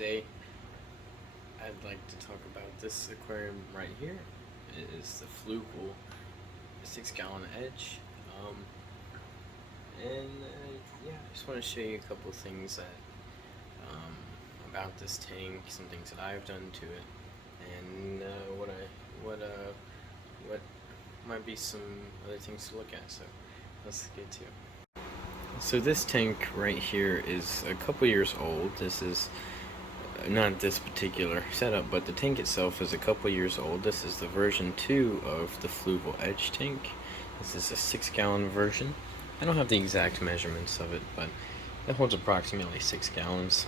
today I'd like to talk about this aquarium right here. It is the Fluval 6-gallon Edge. Yeah, I just want to show you a couple things that about this tank, some things that I've done to it, and what might be some other things to look at. So let's get to it. So this tank right here is a couple years old. This is not this particular setup, but the tank itself is a couple years old. This is the version 2 of the Fluval Edge tank. This is a 6-gallon version. I don't have the exact measurements of it, but it holds approximately 6 gallons.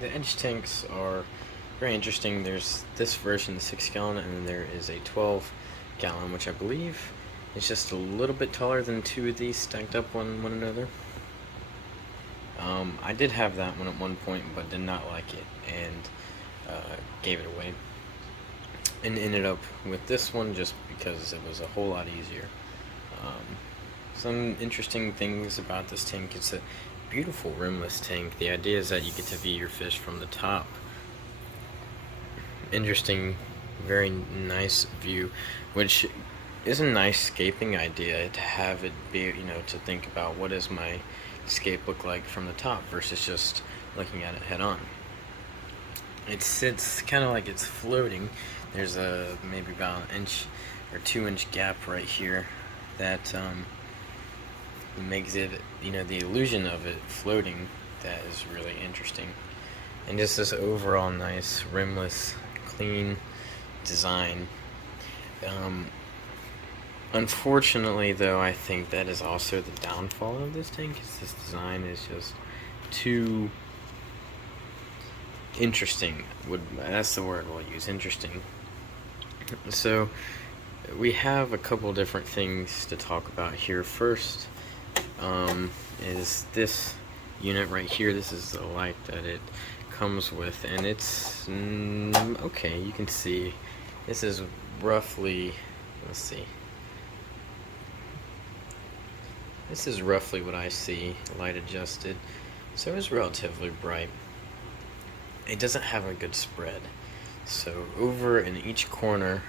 The Edge tanks are very interesting. There's this version, the 6-gallon, and then there is a 12-gallon, which I believe is just a little bit taller than two of these stacked up on one another. I did have that one at one point, but did not like it, and gave it away. And ended up with this one just because it was a whole lot easier. Some interesting things about this tank: it's a beautiful rimless tank. The idea is that you get to view your fish from the top. Interesting, very nice view, which is a nice scaping idea, to have it be, to think about what does my scape look like from the top versus just looking at it head on. It sits kind of like it's floating. There's a maybe about an inch or 2-inch gap right here that makes it, the illusion of it floating. That is really interesting. And just this overall nice rimless, clean design. Unfortunately, though, I think that is also the downfall of this tank, is this design is just too interesting. That's the word we'll use, interesting. So we have a couple different things to talk about here. First is this unit right here. This is the light that it comes with, and it's okay, you can see this is roughly, let's see, this is roughly what I see, light adjusted, so it's relatively bright. It doesn't have a good spread, so over in each corner,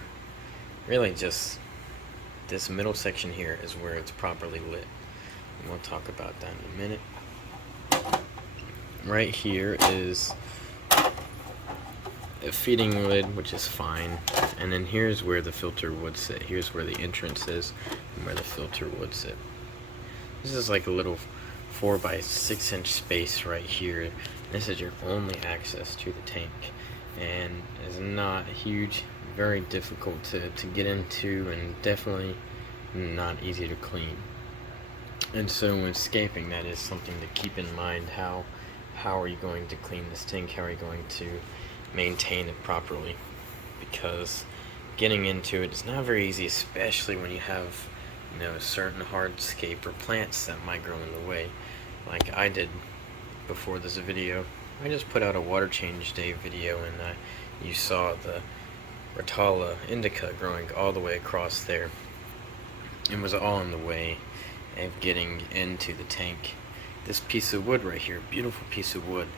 really just this middle section here is where it's properly lit, and we'll talk about that in a minute. Right here is a feeding lid, which is fine, and then here's where the filter would sit. Here's where the entrance is and where the filter would sit. This is like a little 4 by 6 inch space right here. This is your only access to the tank, and is not huge, very difficult to get into, and definitely not easy to clean. And so when scaping, that is something to keep in mind. How are you going to clean this tank? How are you going to maintain it properly? Because getting into it is not very easy, especially when you have certain hardscape or plants that might grow in the way, like I did before this video. I just put out a water change day video, and you saw the Rotala indica growing all the way across there. It was all in the way of getting into the tank. This piece of wood right here, beautiful piece of wood,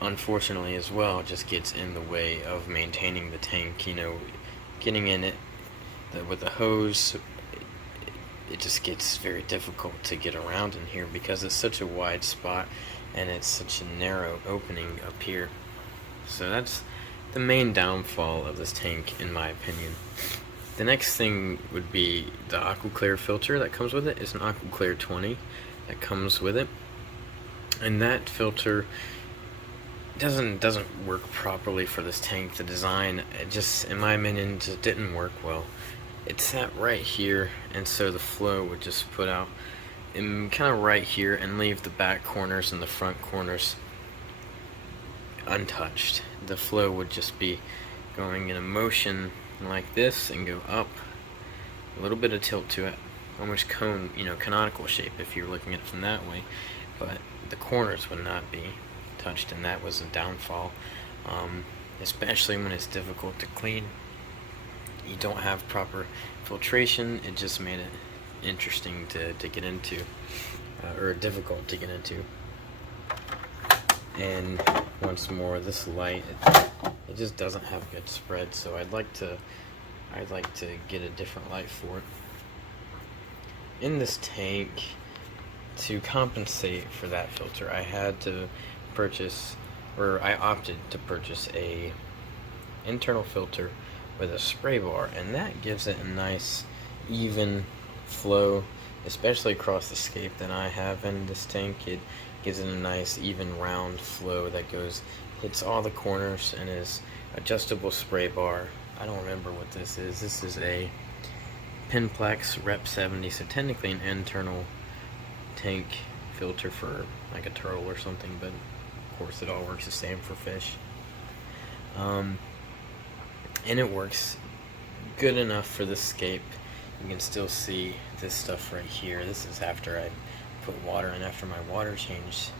unfortunately as well, just gets in the way of maintaining the tank. Getting in it with the hose, it just gets very difficult to get around in here because it's such a wide spot and it's such a narrow opening up here. So that's the main downfall of this tank, in my opinion. The next thing would be the Aqua filter that comes with it. It's an Aqua 20 that comes with it, and that filter doesn't work properly for this tank. The design, it just, in my opinion, just didn't work well. It sat right here, and so the flow would just put out kind of right here and leave the back corners and the front corners untouched. The flow would just be going in a motion like this and go up, a little bit of tilt to it, almost canonical shape if you're looking at it from that way, but the corners would not be touched, and that was a downfall, especially when it's difficult to clean. You don't have proper filtration. It just made it interesting to get into, or difficult to get into. And once more, this light, it just doesn't have good spread, so I'd like to get a different light for it. In this tank, to compensate for that filter, I had to purchase, or I opted to purchase a internal filter with a spray bar, and that gives it a nice even flow, especially across the scape that I have in this tank. It gives it a nice even round flow that hits all the corners, and is adjustable spray bar. I don't remember what this is. This is a Pinplex Rep 70, so technically an internal tank filter for like a turtle or something, but of course it all works the same for fish. And it works good enough for the scape. You can still see this stuff right here. This is after I put water in, after my water changed.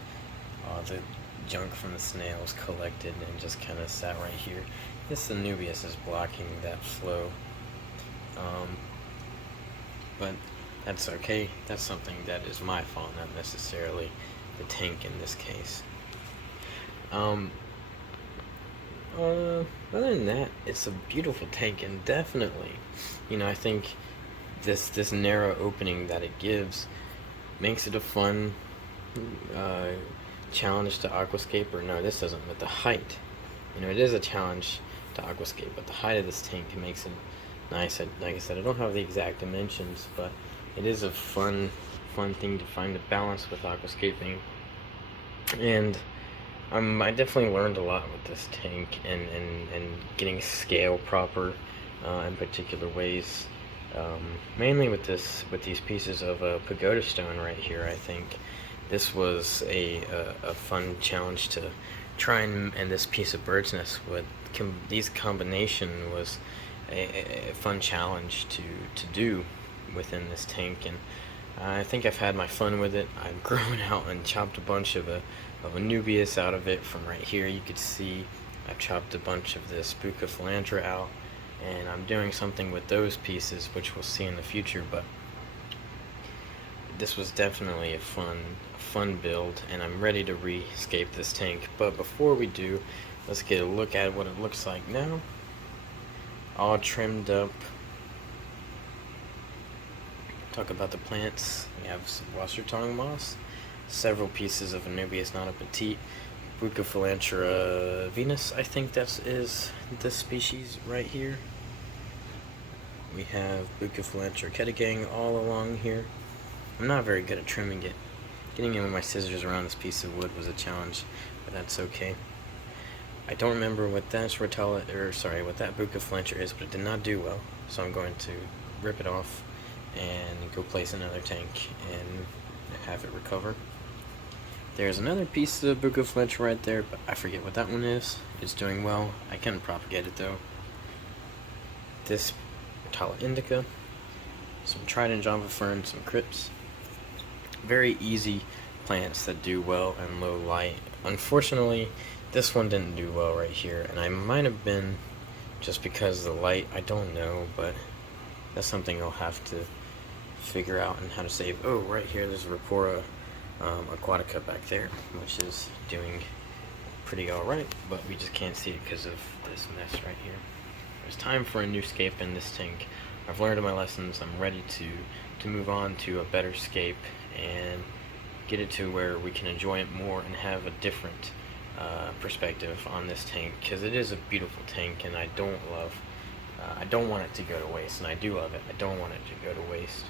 The junk from the snails collected and just kind of sat right here. This Anubias is blocking that flow. But that's okay. That's something that is my fault, not necessarily the tank in this case. Other than that, it's a beautiful tank, and definitely, I think this narrow opening that it gives makes it a fun challenge to aquascape. Or no, this doesn't, but the height, it is a challenge to aquascape, but the height of this tank makes it nice. Like I said, I don't have the exact dimensions, but it is a fun thing to find a balance with aquascaping. And I definitely learned a lot with this tank, and getting scale proper in particular ways. Mainly with these pieces of pagoda stone right here. I think this was a fun challenge to try and this piece of bird's nest with these combination was a fun challenge to do within this tank, and I think I've had my fun with it. I've grown out and chopped a bunch of Anubias out of it. From right here you could see I've chopped a bunch of this Bucophalandra out, and I'm doing something with those pieces, which we'll see in the future. But this was definitely a fun build, and I'm ready to rescape this tank. But before we do, let's get a look at what it looks like now. All trimmed up. Talk about the plants. We have some Wassertongue moss, several pieces of Anubias nana petite, Bucophalandra venus, I think that is this species right here. We have Bucophalandra ketagang all along here. I'm not very good at trimming it. Getting in with my scissors around this piece of wood was a challenge, but that's okay. I don't remember what that Bucophalandra is, but it did not do well, so I'm going to rip it off and go place another tank and have it recover. There's another piece of Bucophalandra right there, but I forget what that one is. It's doing well. I can propagate it though. This Tala indica, some trident java fern, some crypts. Very easy plants that do well in low light. Unfortunately, this one didn't do well right here, and I might have been just because of the light. I don't know, but that's something I'll have to figure out and how to save. Oh, right here, there's a Rapora aquatica back there, which is doing pretty alright, but we just can't see it because of this mess right here. It's time for a new scape in this tank. I've learned my lessons. I'm ready to move on to a better scape and get it to where we can enjoy it more and have a different perspective on this tank, because it is a beautiful tank, and I don't want it to go to waste, and I do love it. I don't want it to go to waste.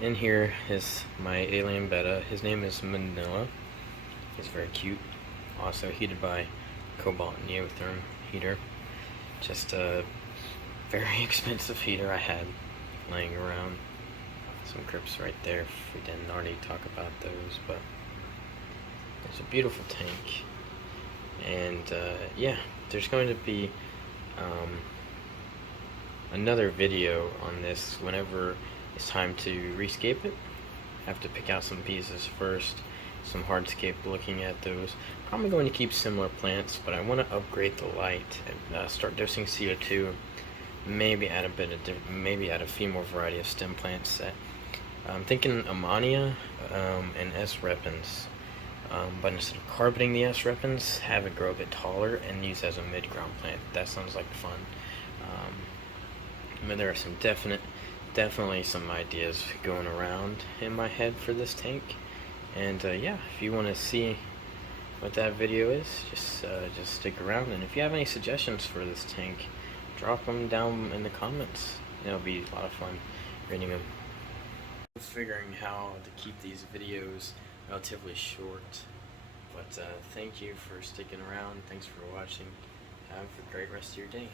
In here is my alien betta. His name is Manila. He's very cute. Also heated by cobalt neotherm heater. Just a very expensive heater I had laying around. Some crypts right there if we didn't already talk about those, but it's a beautiful tank. And yeah, there's going to be another video on this whenever it's time to rescape it. I have to pick out some pieces first, some hardscape, looking at those. Probably going to keep similar plants, but I want to upgrade the light and start dosing CO2. Maybe add a few more variety of stem plants. I'm thinking Ammonia and S. repens But instead of carpeting the S-repens, have it grow a bit taller and use as a mid-ground plant. That sounds like fun. But there are some definitely some ideas going around in my head for this tank. And yeah, if you want to see what that video is, just stick around. And if you have any suggestions for this tank, drop them down in the comments. It'll be a lot of fun reading them. Figuring how to keep these videos relatively short, but thank you for sticking around. Thanks for watching. Have a great rest of your day.